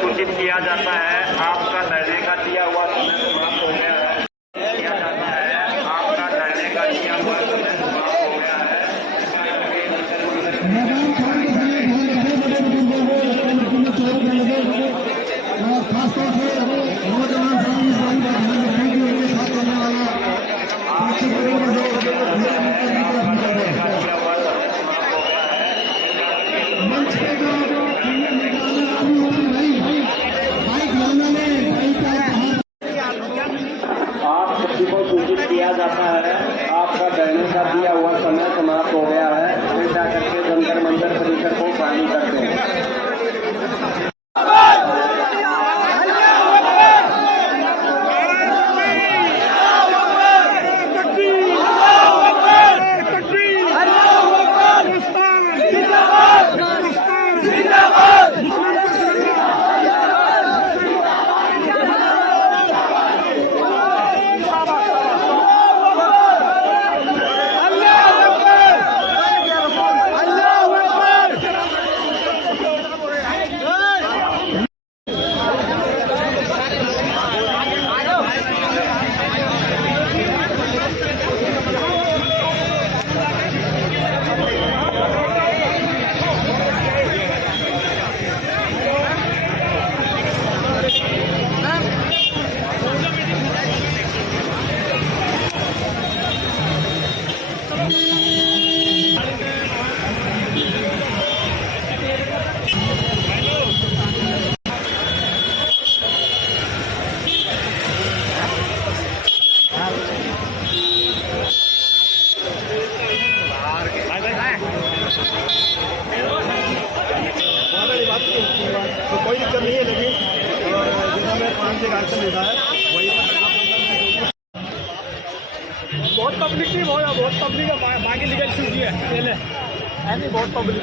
सूचित किया जाता है आपका धरने का दिया हुआ समय समाप्त हो गया है। किया जाता है आपका धरने का दिया हुआ समय समाप्त हो गया है। खासतौर से नौजवान मंच पे जो आप सभी को सूचित किया जाता है आपका धरने का दिया हुआ समय समाप्त हो गया है। कृपया करके जंतर मंतर परिसर को खाली करते हैं। तो कोई दिक्कत नहीं है, लेकिन जैसा मैं 5 से रास्ता मिलता है वही बहुत पब्लिक थी, बहुत पब्लिक बाकी निकल चुकी है पहले है नहीं, बहुत पब्लिक